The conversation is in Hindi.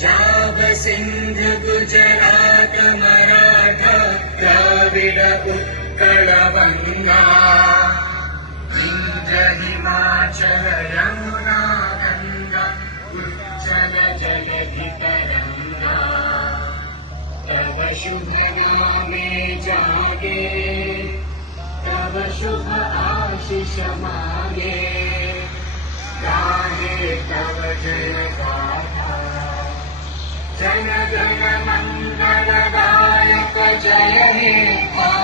पंजाब सिंध गुजरात मराठा द्रविड़ उत्कल बंगा विंध्य हिमाचल यमुना गंगा उच्चल जलधि तरंगा तव शुभ नामे जागे तव शुभ आशीष मांगे गाहे तव जय गाथा जन गण मंगलदायक जय हे